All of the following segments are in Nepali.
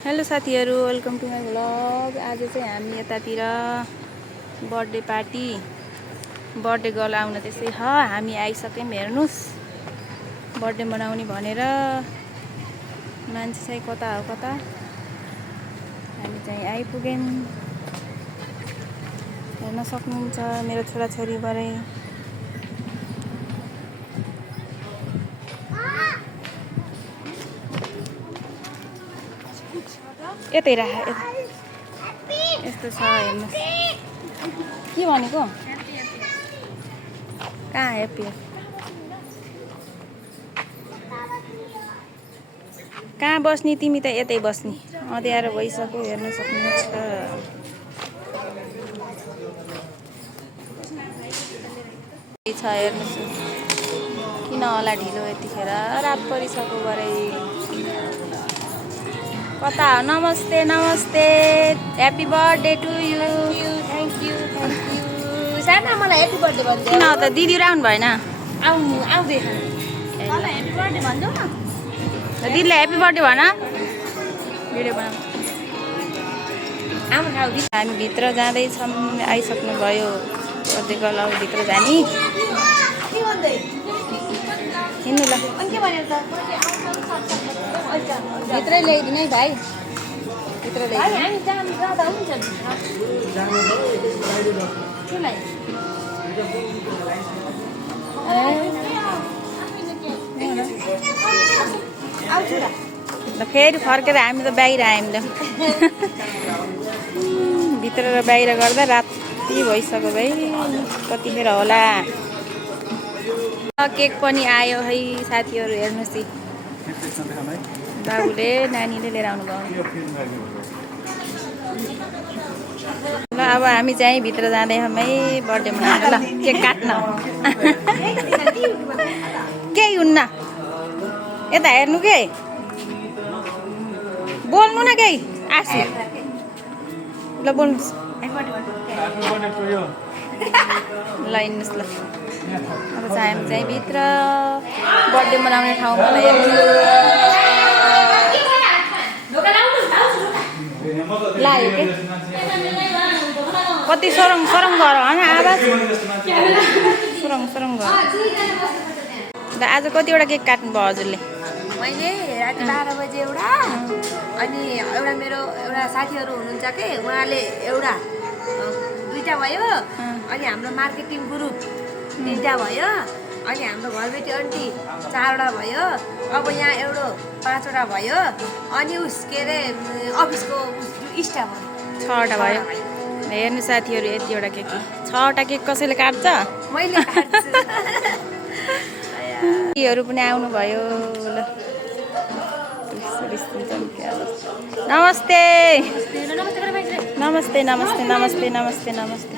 हेलो साथीहरु, वेलकम टु माई भ्लग। आज चाहिँ हामी यतातिर बर्थडे पार्टी बर्थडे गर्ल आउन त्यसै हामी आइसक्यौँ। हेर्नुस् बर्थडे मनाउने भनेर मान्छे चाहिँ कता हो कता, हामी चाहिँ आइपुग्यौँ। हेर्न सक्नुहुन्छ मेरो छोराछोरी बारे। यतै राख, यस्तो छ हेर्नुहोस्। के भनेको कहाँ हेप्पी कहाँ बस्ने तिमी त यतै बस्ने, अँध्यारो भइसक्यो। हेर्न सक्नुहुन्छ छ, हेर्नुहोस् किन होला ढिलो यतिखेर, रात परिसक्यो भरे। कता हो? नमस्ते नमस्ते, happy birthday to you. Thank you साना, मलाई ह्याप्पी बर्थडे भन्दै। किन हो त दिदीहरू आउनु भएन? आउँदैछ मलाई ह्याप्पी बर्थडे भन्नु न। दिदीलाई ह्याप्पी बर्थडे भन। भिडियो बनाऊ। हामी भित्र जाँदैछौँ, आइसक्नु भयो बर्थडे गर्ल भित्र जाने। हिँड्नु ल, भित्रै ल्याइदिनु है भाइ, भित्र ल्याइदिनु। हामी जाँदा हुन्छ आउँछु र। ल फेरि फर्केर हामी त बाहिर आयौँ ल। भित्र र बाहिर गर्दा राति भइसक्यो भाइ, कतिखेर होला। केक पनि आयो है साथीहरू, हेर्नुहोस् है। बाबुले नानीले लिएर आउनुभयो। ल अब हामी चाहिँ भित्र जाँदैछौँ है बर्थडे मनाउन। ल केक काट्न केही हुन्न, यता हेर्नु के, बोल्नु न केही आसु। ल बोल्नुहोस्। ल हिँड्नुहोस् ल। अब चाहिँ हामी चाहिँ भित्र बर्थडे मनाउने ठाउँमा लाग्यो के, कति सरङ सरङ गर होइन आवाज, सरङ सरङ गर। ल आज कतिवटा केक काट्नु भयो हजुरले? मैले राति 12 बजे एउटा, अनि एउटा मेरो एउटा साथीहरू हुनुहुन्छ कि उहाँले एउटा, दुईवटा भयो। अनि हाम्रो मार्केटिङ ग्रुप 3वटा भयो। अनि हाम्रो घरबेटी आन्टी 4वटा भयो। अब यहाँ एउटा 5वटा भयो। अनि उस के अरे अफिसको स्टाफ 6वटा भयो। हेर्नु साथीहरू, यतिवटा केक, 6वटा केक कसैले काट्छ? मैले काट्छु। हरू पनि आउनुभयो। ल नमस्ते नमस्ते नमस्ते नमस्ते नमस्ते नमस्ते।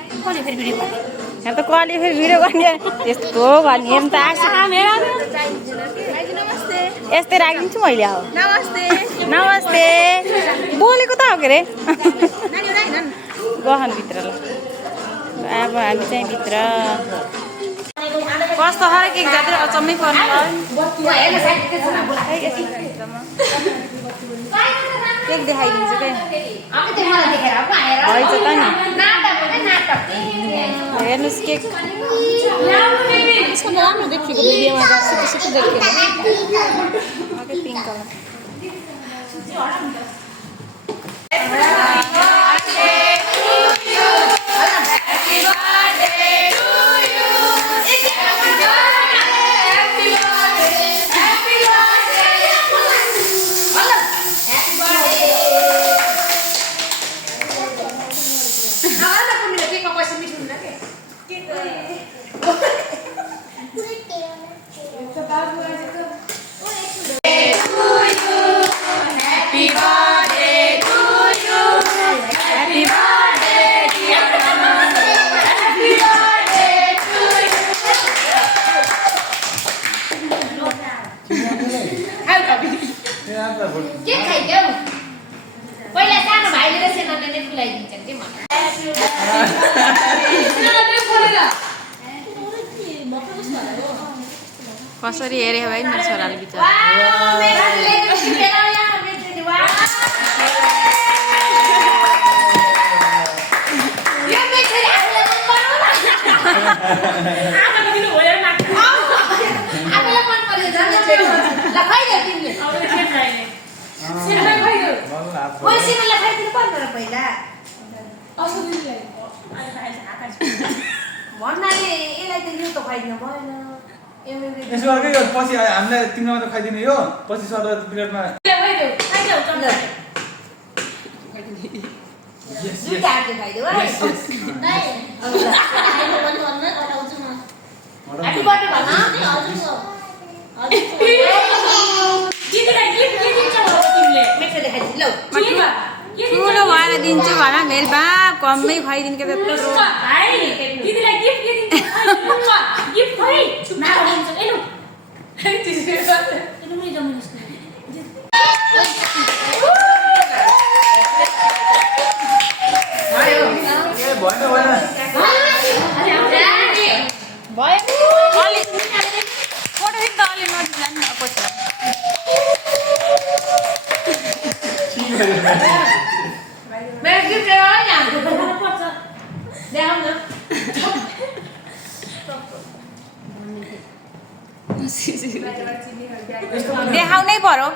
यहाँ त कहिले फेरि भिडियो गर्ने यस्तो भन्ने हेर्नु त आएको। यस्तै राखिदिन्छु मैले। अब नमस्ते नमस्ते बोलेको त हो के अरे। गहन भित्र। ल अब हामी चाहिँ भित्र कस्तो खाले केक जाँदै अचम्मै पर्नु भयो। केक देखाइदिन्छु क्या, भएछ त नि। हेर्नुहोस् केक राम्रो देखेको भिडियोमा, पिङ्क कलर। के खाइदेऊ पहिला सानो भाइले र सेनाले नै खुलाइदिन्छन् के मलाई। कसरी हेरे भाइ मेरो छोराले बिचारा। भन्नाले यसलाई त यो त खाइदिनु भएन यसो अर्कै हो पछि हामीलाई तिमीलाई मात्र खाइदिने यो पछि सर पिरियडमा दुईटा हातले खाइदेऊ है ह्याप्पी बर्थडे भन मेट्रो देखाइदिनु लौ ठुलो भएर दिन्छु भन मेरो बाप कमै खुवाइदिनु के मेरो गिफ्ट हो यहाँ देखाउँ न देखाउनै पर्यो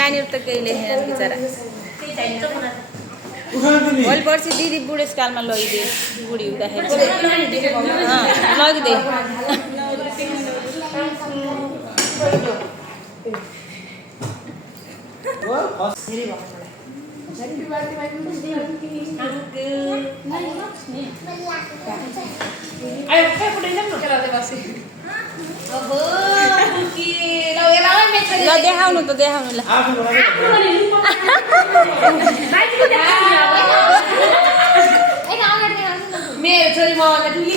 नानीहरू त केही लेखेन बिचरा भोलि पर्सि दिदी बुढेसकालमा लगिदिए बुढी हुँदाखेरि लगिदिए ल देखाउनु त देखाउनु ल मेरो छोरी ममा टुली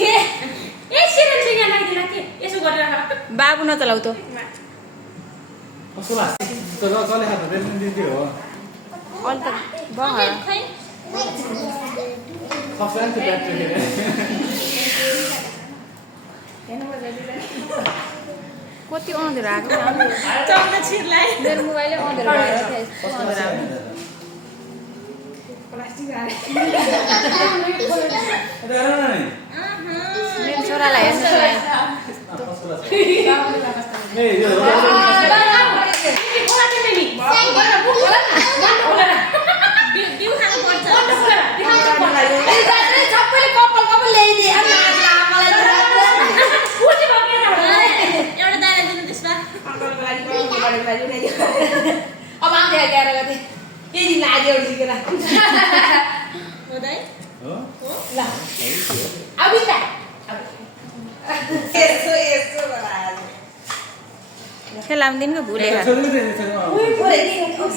बाबु नचलाउ त कस्तो लाग्छ त कसले खान्छ रेस्टुरेन्ट दिदी हो अलि त बहा कसले त ब्याट्री कति अँधेरो आएको मेरो मोबाइलै अँधेरो आएको मेरो छोरालाई सबैले कपाल कपाल ल्याइदिए अब आउँदै गएर गथे यदि नाज्यो सिकेर ल अब बिस्ता यसो यसो खेलाउँदिन भुले हात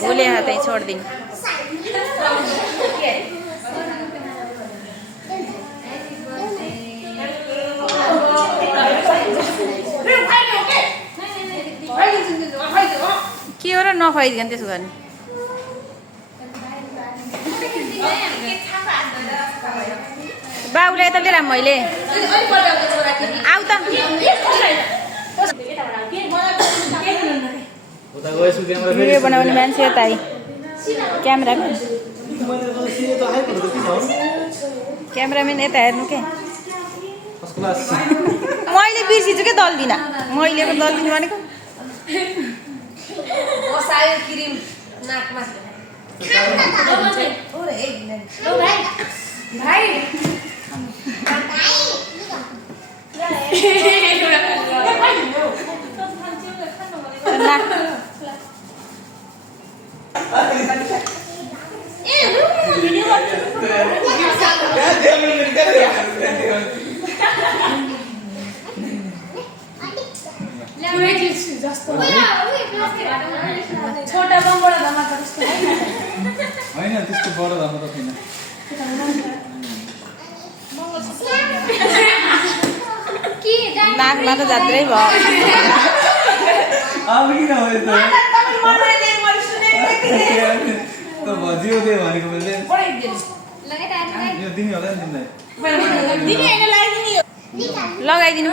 भुले हातै छोड्दिन के हो र नखुवाइदिकन त्यसो गर्ने बाबुलाई त लिएर मैले आऊ त भिडियो बनाउने मान्छे यता क्यामेराम्यान यता हेर्नु के मैले बिर्सिन्छु के दल्दिनँ मैले पो दल्दिनु भनेको बसायो क्रिम नाकमा छोटा बम्बडा धमाका जस्तो होइन त्यस्तो बडो धमा त छैन नाकमा त जात्रै भयो अब किन हो यस्तो भजियो त्यो भनेको मैले यो दिने होला नि तिमीलाई लगाइदिनु कि लगाइदिनु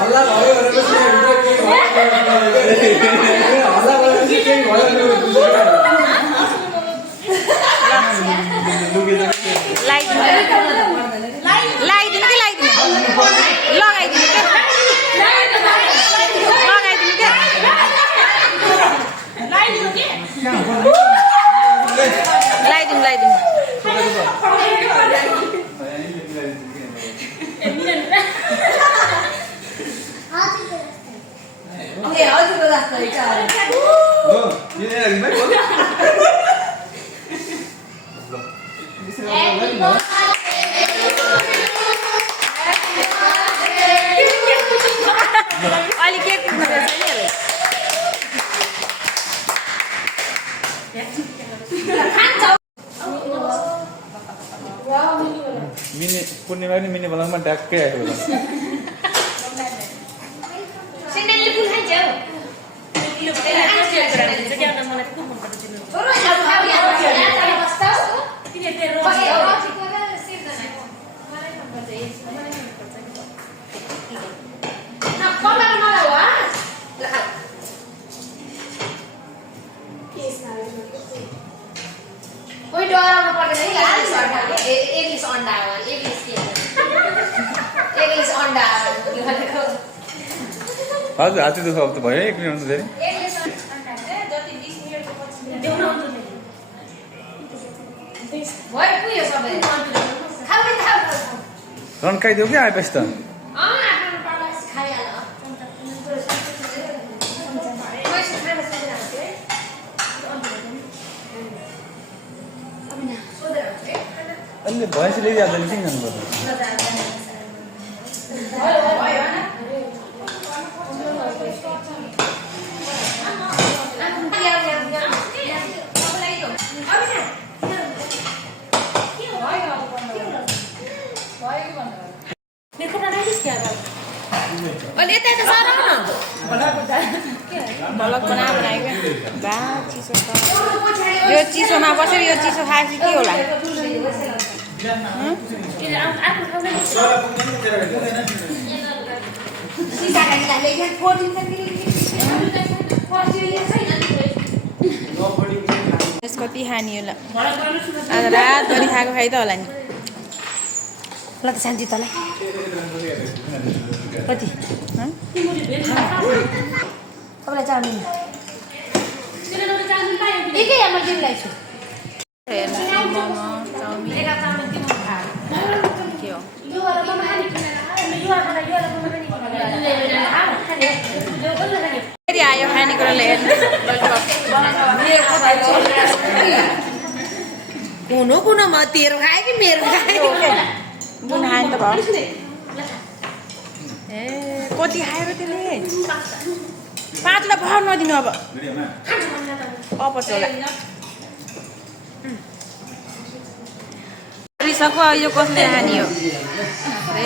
हल्ला भयो भनेपछि हल्ला भएपछि केही भयो लगाइदिनु कि लगाइदिनु लगाइदिनु क्या लगाइदिनु क्या लगाइदिनु लगाइदिनु हजुरको जस्तो रहेछ हो यो भाइ अलिक के कुद्नु रहेछ नि मिनी पूर्णिमा पनि मिनी बलङमा ड्याक्कै आएको होला कोही डराउनु पर्दैन है इंग्लिश अंडा हो इंग्लिश अंडा हजुर हात दुःख अब त भयो 1 मिनट धेरै रन्काइदेऊ कि आएपछि त अलि भैँसी ल्याइहाल्दा नि किन जानु पर्छ बलक बनाएको बा चिसो छ यो चिसोमा बसेर यो चिसो खाएपछि के होला कति खाने होला आज रातभरि खाएको खाइ त होला नि ल त शान्ति तलाई कति तपाईँलाई चाउमिन एकै यहाँ मैले तिमीलाई छु मोमो चाउमिन के हो फेरि आयो खानेकुराले हुनु कुन म तेरो खाएँ कि मेरो खाएँ जुन खायो नि त भयो ए कति खाएर त्यसले 5 लाई भर नदिनु अब अपचोला रिसको यो कसले खाने हो ए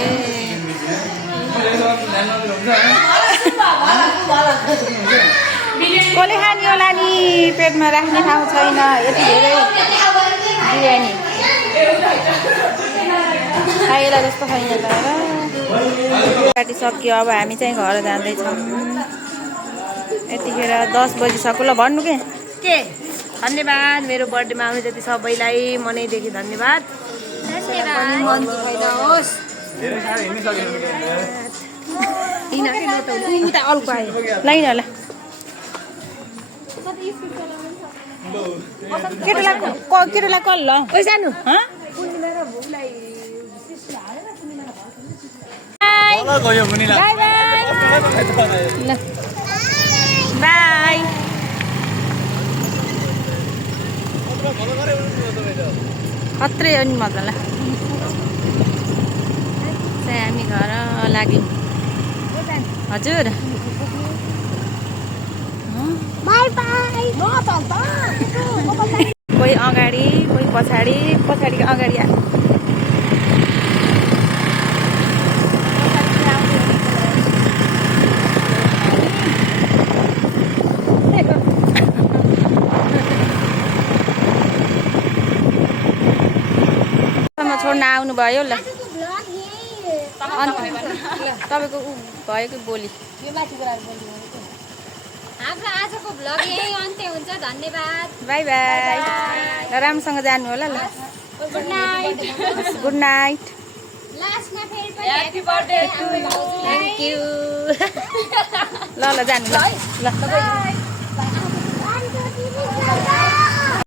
कसले खाने होला नि पेटमा राख्ने ठाउँ छैन यति धेरै बिरयानी खाइला जस्तो छैन त पार्टी सक्यो अब हामी चाहिँ घर जाँदैछौँ यतिखेर 10 बजिसक्यो ल भन्नु के धन्यवाद मेरो बर्थडेमा आउने जति सबैलाई मनैदेखि धन्यवाद मन दुखाइ नहोस् उता अल्को आयो लाइन होला केटालाई कल ल ओइ सानो तल गयो मुनिला बाई बाई खत्रै हो नि मजालाई चाहिँ हामी घर लाग्यौँ हजुर कोही अगाडि कोही पछाडि पछाडिको अगाडि छोड्न आउनुभयो ल तपाईँको ऊ भयो कि बोली हाम्रो आजको भ्लग यही अन्त्य हुन्छ धन्यवाद बाई बाई ल राम्रोसँग जानु होला ल गुड नाइट गुड नाइट लास्टमा फेरि पनि ह्यापी बर्थडे थ्याङ्क यू ल ल जानु ल ल